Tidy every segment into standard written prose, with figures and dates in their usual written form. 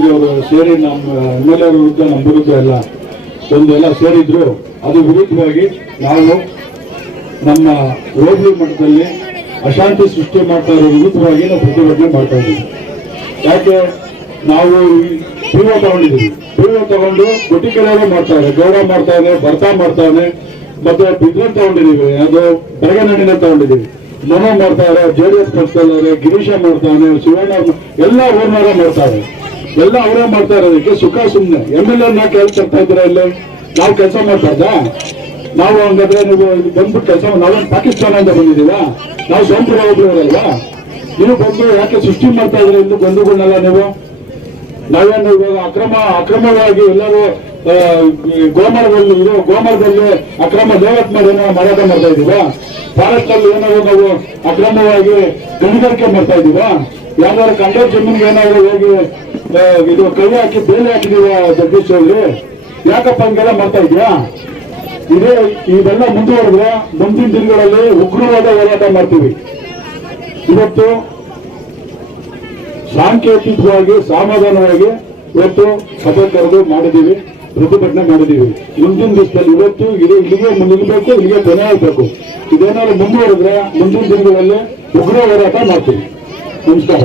ಚೌಧರಿ ಅವರು ಸೇರಿ ನಮ್ಮ MLA ವಿರುದ್ಧ ನಮ್ಮ ವಿರುದ್ಧ ಎಲ್ಲ ಸೇರಿದ್ರು. ಅದು ವಿರುದ್ಧವಾಗಿ ನಾವು ನಮ್ಮ ಹೋಬಳಿ ಮಟ್ಟದಲ್ಲಿ ಅಶಾಂತಿ ಸೃಷ್ಟಿ ಮಾಡ್ತಾ ಇರೋ ವಿರುದ್ಧವಾಗಿ ನಾವು ಪ್ರತಿಭಟನೆ ಮಾಡ್ತಾ ಇದ್ದೀವಿ. ಯಾಕೆ ನಾವು ಪಿಒ ತಗೊಂಡು ಕೊಟ್ಟಿಕೆರೆ ಮಾಡ್ತಾವೆ, ಗೌಡ ಮಾಡ್ತಾವೆ, ಬರ್ತಾ ಮಾಡ್ತಾವೆ, ಮತ್ತೆ ಬಿದ್ರನ್ ತಗೊಂಡಿದೀವಿ, ಅದು ಬರಗನಹಳ್ಳಿನ ತಗೊಂಡಿದೀವಿ, ಮನೋ ಮಾಡ್ತಾವ್ರೆ, JDS ಪಕ್ಷದಲ್ಲವ್ರೆ, ಗಿರೀಶ ಮಾಡ್ತಾವೆ, ಶಿವಣ್ಣ ಎಲ್ಲ ಊರ್ನಾರ ಮಾಡ್ತಾವೆ, ಎಲ್ಲ ಅವರೇ ಮಾಡ್ತಾ ಇರೋದಕ್ಕೆ ಸುಖ ಸುಮ್ಮನೆ MLA ಕೆಲಸ ತರ್ತಾ ಇದ್ರೆ ಇಲ್ಲಿ ನಾವು ಕೆಲಸ ಮಾಡ್ತಾರ್ದ? ನಾವು ಹಂಗಾದ್ರೆ ನೀವು ಬಂದ್ಬಿಟ್ಟು ಕೆಲಸ ನಾವೇನು ಪಾಕಿಸ್ತಾನದಿಂದ ಬಂದಿದ್ದೀವ? ನಾವು ಸ್ವಂತ ಹೋಗ್ಲಿವರಲ್ವಾ? ನೀವು ಬಂದು ಯಾಕೆ ಸೃಷ್ಟಿ ಮಾಡ್ತಾ ಇದ್ರೆ ಇಲ್ಲಿ ಬಂಧುಗಳನ್ನೆಲ್ಲ ನೀವು? ನಾವೇನು ಇವಾಗ ಅಕ್ರಮವಾಗಿ ಎಲ್ಲರೂ ಗೋಮರದಲ್ಲಿ ಅಕ್ರಮ ದೇವತ್ ಮಾಡಿ ಏನೋ ಮಾರಾಟ ಮಾಡ್ತಾ ಇದೀವ? ಫಾರೆಸ್ಟ್ ಅಲ್ಲಿ ಏನಾದ್ರು ನಾವು ಅಕ್ರಮವಾಗಿ ಗಣಿಗಾರಿಕೆ ಮಾಡ್ತಾ ಇದೀವ? ಯಾವ್ದಾದ್ರು ಕಂಡೋರ್ ಜಮೀನ್ಗೆ ಏನಾದ್ರು ಹೋಗಿ ಇದು ಕೈ ಹಾಕಿ ಬೇಲೆ ಹಾಕಿದೀವ? ಜಗದೀಶ್ ಚೌಧರಿ ಯಾಕಪ್ಪ ಹಂಗೆಲ್ಲ ಮಾಡ್ತಾ ಇದೀಯಾ? ಇದೆಲ್ಲ ಮುಂದುವರೆದ್ರೆ ಮುಂದಿನ ದಿನಗಳಲ್ಲಿ ಉಗ್ರವಾದ ಹೋರಾಟ ಮಾಡ್ತೀವಿ. ಇವತ್ತು ಸಾಂಕೇತಿಕವಾಗಿ ಸಮಾಧಾನವಾಗಿ ಇವತ್ತು ಸಭೆ ಕರೆದು ಮಾಡಿದ್ದೀವಿ, ಪ್ರತಿಭಟನೆ ಮಾಡಿದ್ದೀವಿ. ಮುಂದಿನ ದಿವಸದಲ್ಲಿ ಇವತ್ತು ಇಲ್ಲಿಗೆ ನಿಲ್ಲಬೇಕು, ಇಲ್ಲಿಗೆ ಕೊನೆ ಆಗಬೇಕು. ಇದೇನಾದ್ರು ಮುಂದುವರೆದ್ರೆ ಮುಂದಿನ ದಿನಗಳಲ್ಲಿ ಉಗ್ರ ಹೋರಾಟ ಮಾಡ್ತೀವಿ. ನಮಸ್ಕಾರ.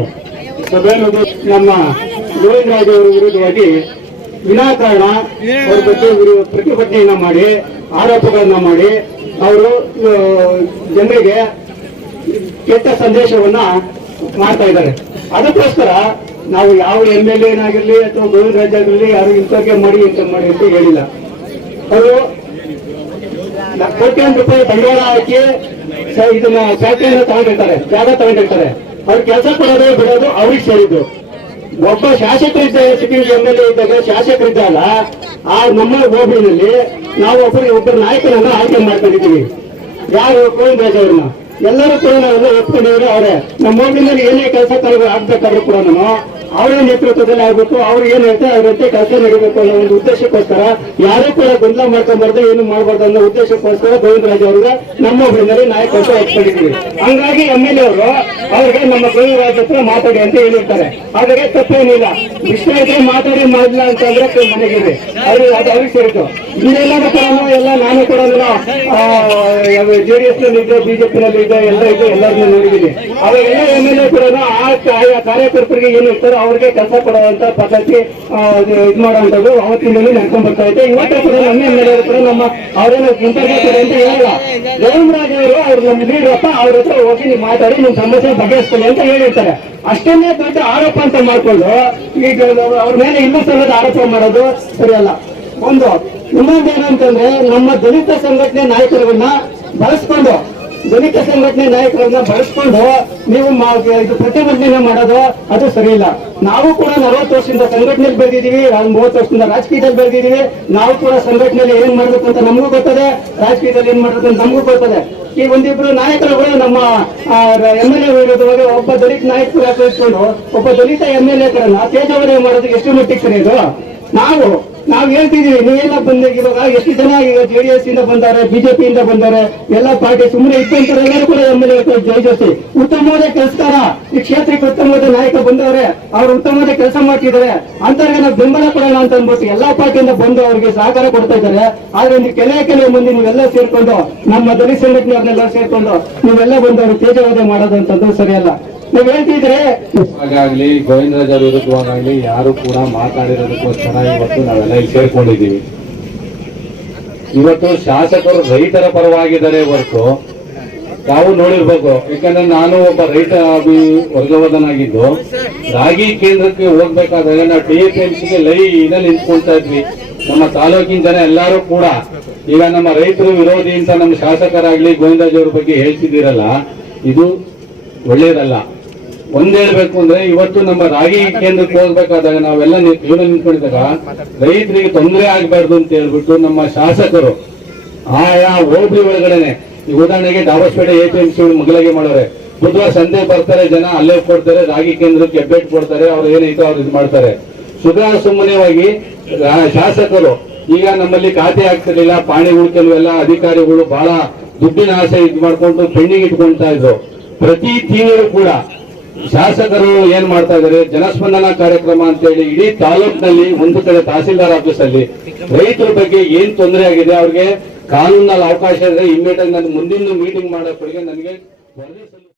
ಸಭೆಯಲ್ಲಿ ನಮ್ಮ ಗೋವಿಂದರಾಜ್ ಅವರ ವಿರುದ್ಧವಾಗಿ ವಿನಾಕಾರಣ ಅವ್ರ ಬಗ್ಗೆ ಪ್ರತಿಭಟನೆಯನ್ನ ಮಾಡಿ ಆರೋಪಗಳನ್ನ ಮಾಡಿ ಅವರು ಜನರಿಗೆ ಕೆಟ್ಟ ಸಂದೇಶವನ್ನ ಮಾಡ್ತಾ ಇದ್ದಾರೆ. ಅದಕ್ಕೋಸ್ಕರ ನಾವು ಯಾವ MLA ಆಗಿರ್ಲಿ ಅಥವಾ ಗೋವಿಂದರಾಜ್ ಆಗಿರ್ಲಿ ಯಾರು ಇಂಥವ್ರಿಗೆ ಮಾಡಿ ಅಂತ ಹೇಳಿಲ್ಲ. ಅವರು ಕೋಟ್ಯಾಂತರ ರೂಪಾಯಿ ಬಂಡವಾಳ ಹಾಕಿ ಇದನ್ನ ಫ್ಯಾಕ್ಟರಿನ ತಗೊಂಡಿರ್ತಾರೆ, ಜಾಗ ತಗೊಂಡಿರ್ತಾರೆ. ಅವ್ರ ಕೆಲಸ ಕೊಡೋದು ಬಿಡೋದು ಅವ್ರಿಗೆ ಸೇರಿದ್ದು. ಒಬ್ಬ ಶಾಸಕರಿದ್ದ ಸಿಟಿ MLA ಇದ್ದಾಗ ಶಾಸಕರಿದ್ದಲ್ಲ ಆ ನಮ್ಮ ಹೋಬಳಿನಲ್ಲಿ ನಾವು ಒಬ್ಬರು ನಾಯಕರನ್ನ ಆಯ್ಕೆ ಮಾಡ್ಕೊಂಡಿದ್ದೀವಿ. ಯಾರು? ಗೋವಿಂದರಾಜ್ ಅವ್ರನ್ನ. ಎಲ್ಲರೂ ಕೂಡ ನಾವೆಲ್ಲ ಒಪ್ಕೊಂಡಿದ್ರೆ ಅವರೇ ನಮ್ಮ ಹೋಬಳಿನಲ್ಲಿ ಏನೇ ಕೆಲಸ ಆಗ್ಬೇಕಾದ್ರೂ ಕೂಡ ಅವರ ನೇತೃತ್ವದಲ್ಲಿ ಆಗ್ಬೇಕು, ಅವ್ರು ಏನ್ ಹೇಳ್ತಾರೆ ಅವರಂತೆ ಕೆಲಸ ನಡೀಬೇಕು ಅನ್ನೋ ಒಂದು ಉದ್ದೇಶಕ್ಕೋಸ್ಕರ ಯಾರು ಕೂಡ ಗೊಂದಲ ಮಾಡ್ಕೊಂಡ್ಬಾರ್ದು, ಏನು ಮಾಡಬಾರ್ದು ಅನ್ನೋ ಉದ್ದೇಶಕ್ಕೋಸ್ಕರ ಗೋವಿಂದರಾಜ್ ಅವ್ರಿಗೆ ನಮ್ಮ ಒಬ್ಬರಲ್ಲಿ ನಾಯಕತ್ವ ಒಪ್ಕೊಂಡಿದ್ದೀವಿ. ಹಂಗಾಗಿ MLA ಅವರು ಅವ್ರಿಗೆ ನಮ್ಮ ಗೋವಿಂದರಾಜ್ ಹತ್ರ ಮಾತಾಡಿ ಅಂತ ಹೇಳಿರ್ತಾರೆ. ಹಾಗಾಗಿ ತಪ್ಪೇನಿಲ್ಲ. ಇಷ್ಟ ಇದ್ರೆ ಮಾತಾಡಿ ಮಾಡಿಲ್ಲ ಅಂತಂದ್ರೆ ಮನೆಗಿದೆ, ಅದು ಅವ್ರಿಗೆ ಸೇರಿತು. ಇದೆಲ್ಲರೂ ಕೂಡ ಎಲ್ಲ ನಾನು ಕೂಡ JDS ನಲ್ಲಿ ಇದ್ದೆ, BJP ನಲ್ಲಿ ಇದ್ದೆ, ಎಲ್ಲ ಇದೆ, ಎಲ್ಲರನ್ನೂ ನೋಡಿದ್ದೀನಿ. ಅವಾಗೆಲ್ಲ MLA ಕೂಡ ಆಯಾ ಕಾರ್ಯಕರ್ತರಿಗೆ ಏನು ಇರ್ತಾರೋ ಅವ್ರಿಗೆ ಕೆಲಸ ಕೊಡುವಂತ ಪದ್ಧತಿ ಇದು ಮಾಡುವಂತದ್ದು ಅವತ್ತಿನಲ್ಲಿ ನಡ್ಕೊಂಡ್ ಬರ್ತಾ ಇದೆ. ಇವತ್ತು ಕೂಡ ನಮ್ಮ MLA ಕೂಡ ನಮ್ಮ ಅವರೇನು ಇಂಟರ್ವ್ಯೂ ಅಂತ ಹೇಳಿಲ್ಲ. ಗೋವಿಂದರಾಜ್ ಅವರು ಅವ್ರು ನಮ್ಮ ಲೀಡ್ರಪ್ಪ, ಅವ್ರ ಹತ್ರ ಹೋಗಿ ನೀವು ಮಾತಾಡಿ ನಿಮ್ ಸಮಸ್ಯೆ ಬಗೆಹರಿಸ್ಕೊಳ್ಳಿ ಅಂತ ಹೇಳಿರ್ತಾರೆ. ಅಷ್ಟನ್ನೇ ದೊಡ್ಡ ಆರೋಪ ಅಂತ ಮಾಡ್ಕೊಂಡು ಈಗ ಅವ್ರ ಮೇಲೆ ಇನ್ನೂ ಸಲ್ಲದ ಆರೋಪ ಮಾಡೋದು ಸರಿಯಲ್ಲ. ಇನ್ನೊಂದೇನು ಅಂತಂದ್ರೆ ನಮ್ಮ ದಲಿತ ಸಂಘಟನೆ ನಾಯಕರನ್ನ ಬಳಸ್ಕೊಂಡು ನೀವು ಪ್ರತಿಭಟನೆ ಮಾಡೋದು ಅದು ಸರಿ ಇಲ್ಲ. ನಾವು ಕೂಡ 40 ವರ್ಷದಿಂದ ಸಂಘಟನೆಯಲ್ಲಿ ಬೆಳೆದಿದ್ದೀವಿ, 30 ವರ್ಷದಿಂದ ರಾಜಕೀಯದಲ್ಲಿ ಬೆಳೆದಿದ್ದೀವಿ. ನಾವು ಕೂಡ ಸಂಘಟನೆಯಲ್ಲಿ ಏನ್ ಮಾಡ್ಬೇಕು ಅಂತ ನಮಗೂ ಗೊತ್ತದೆ, ರಾಜಕೀಯದಲ್ಲಿ ಏನ್ ಮಾಡ್ಬೇಕು ಅಂತ ನಮಗೂ ಗೊತ್ತದೆ. ಈ ಒಂದಿಬ್ರು ನಾಯಕರುಗಳು ನಮ್ಮ MLA ವಿರುದ್ಧವಾಗಿ ಒಬ್ಬ ದಲಿತ ನಾಯಕರು ಹಾಕಿಕೊಂಡು ಒಬ್ಬ ದಲಿತ MLA ಕರನ್ನ ತೇಜಾವಧೆ ಮಾಡೋದಕ್ಕೆ ಎಷ್ಟು ಮಟ್ಟಿಗೆ ಸರಿ ಇದು? ನಾವು ಹೇಳ್ತಿದೀವಿ, ನೀವೆಲ್ಲ ಬಂದ ಇವಾಗ ಎಷ್ಟು ಜನ ಈಗ JDS ಇಂದ ಬಂದಾರೆ, BJP ಇಂದ ಬಂದಾರೆ, ಎಲ್ಲ ಪಾರ್ಟಿ ಸುಮ್ಮನೆ ಇದ್ದಂತಾರೆ. ಎಲ್ಲರೂ ಕೂಡ MLA ಜಯಿಸಿ ಉತ್ತಮವಾದ ಕೆಲಸಕಾರ ಈ ಕ್ಷೇತ್ರಕ್ಕೆ ಉತ್ತಮವಾದ ನಾಯಕ ಬಂದವರೆ, ಅವ್ರು ಉತ್ತಮವಾದ ಕೆಲಸ ಮಾಡ್ತಿದ್ದಾರೆ. ಅಂತವ್ರಿಗೆ ನಾವು ಬೆಂಬಲ ಕೊಡೋಣ ಅಂತ ಅನ್ಬಿಟ್ಟು ಎಲ್ಲಾ ಪಾರ್ಟಿಯಿಂದ ಬಂದು ಅವ್ರಿಗೆ ಸಹಕಾರ ಕೊಡ್ತಾ ಇದ್ದಾರೆ. ಆದ್ರೆ ನೀವು ಕೆಲವೇ ಮಂದಿ ನೀವೆಲ್ಲ ಸೇರ್ಕೊಂಡು ನಮ್ಮ ದಲಿತ ಸಂಘಟನೆಯವ್ರನ್ನೆಲ್ಲ ಸೇರ್ಕೊಂಡು ನೀವೆಲ್ಲ ಬಂದು ಅವ್ರು ತೇಜವಾದ ಮಾಡೋದಂತಂದು ಸರಿಯಲ್ಲ. ನೀವು ಹೇಳ್ತಿದ್ರೆ ಹಾಗಾಗ್ಲಿ ಗೋವಿಂದರಾಜ್ ಅವ್ರ ವಿರುದ್ಧವಾಗಲಿ ಯಾರು ಕೂಡ ಮಾತಾಡಿರೋದಕ್ಕೋಸ್ಕರ ಇವತ್ತು ನಾವೆಲ್ಲ ಇಲ್ಲಿ ಸೇರ್ಕೊಂಡಿದ್ದೀವಿ. ಇವತ್ತು ಶಾಸಕರು ರೈತರ ಪರವಾಗಿದ್ದಾರೆ ಹೊರತು ತಾವು ನೋಡಿರ್ಬೇಕು. ಯಾಕಂದ್ರೆ ನಾನು ಒಬ್ಬ ರೈತ ವರ್ಗವದನಾಗಿದ್ದು ರಾಗಿ ಕೇಂದ್ರಕ್ಕೆ ಹೋಗ್ಬೇಕಾದಾಗ ನಾವು TAPMCಗೆ ಲೈನಲ್ಲಿ ನಿಂತ್ಕೊಳ್ತಾ ಇದ್ವಿ. ನಮ್ಮ ತಾಲೂಕಿನ ಜನ ಎಲ್ಲರೂ ಕೂಡ ಈಗ ನಮ್ಮ ರೈತರು ವಿರೋಧಿ ಅಂತ ನಮ್ಮ ಶಾಸಕರಾಗ್ಲಿ ಗೋವಿಂದರಾಜ್ ಅವ್ರ ಬಗ್ಗೆ ಹೇಳ್ತಿದ್ದೀರಲ್ಲ, ಇದು ಒಳ್ಳೇದಲ್ಲ. ಒಂದ್ ಹೇಳ್ಬೇಕು ಅಂದ್ರೆ ಇವತ್ತು ನಮ್ಮ ರಾಗಿ ಕೇಂದ್ರಕ್ಕೆ ಹೋಗ್ಬೇಕಾದಾಗ ನಾವೆಲ್ಲ ಜೀವನ ನಿಂತ್ಕೊಂಡಿದ್ದಾಗ ರೈತರಿಗೆ ತೊಂದರೆ ಆಗ್ಬಾರ್ದು ಅಂತ ಹೇಳ್ಬಿಟ್ಟು ನಮ್ಮ ಶಾಸಕರು ಆಯಾ ಹೋಬಳಿ ಒಳಗಡೆನೆ, ಈ ಉದಾಹರಣೆಗೆ ದಾಬಸ್ಪೇಟೆ APMC ಮಗಲಿಗೆ ಮಾಡೋರೆ, ಬುಧವಾರ ಸಂತೆ ಬರ್ತಾರೆ ಜನ, ಅಲ್ಲೇ ಕೊಡ್ತಾರೆ, ರಾಗಿ ಕೇಂದ್ರಕ್ಕೆ ಹೆಬ್ಬೆಟ್ ಕೊಡ್ತಾರೆ, ಅವ್ರು ಏನೈತೋ ಅವ್ರು ಇದು ಮಾಡ್ತಾರೆ. ಸುಮ್ಮನೆವಾಗಿ ಶಾಸಕರು ಈಗ ನಮ್ಮಲ್ಲಿ ಖಾತೆ ಆಗ್ತಿರ್ಲಿಲ್ಲ, ಪಾಣಿಗಳು ಕೆಲವೆಲ್ಲ ಅಧಿಕಾರಿಗಳು ಬಹಳ ದುಡ್ಡಿನ ಆಸೆ ಇದು ಮಾಡ್ಕೊಂಡು ಪೆಂಡಿಂಗ್ ಇಟ್ಕೊಳ್ತಾ ಇದ್ರು. ಪ್ರತಿ ತಿಂಗಳು ಕೂಡ ಶಾಸಕರು ಏನ್ ಮಾಡ್ತಾ ಇದಾರೆ, ಜನಸ್ಪಂದನ ಕಾರ್ಯಕ್ರಮ ಅಂತೇಳಿ ಇಡೀ ತಾಲೂಕಿನಲ್ಲಿ ಒಂದು ಕಡೆ ತಹಸೀಲ್ದಾರ್ ಆಫೀಸ್ ಅಲ್ಲಿ ರೈತರ ಬಗ್ಗೆ ಏನ್ ತೊಂದರೆ ಆಗಿದೆ, ಅವ್ರಿಗೆ ಕಾನೂನಲ್ಲಿ ಅವಕಾಶ ಇದೆ, ಇಮ್ಮಿಡಿಯೇಟ್ ಆಗಿ ನಾನು ಮುಂದಿನ ಮೀಟಿಂಗ್ ಮಾಡೋಗಳಿಗೆ ನನಗೆ ವರದಿ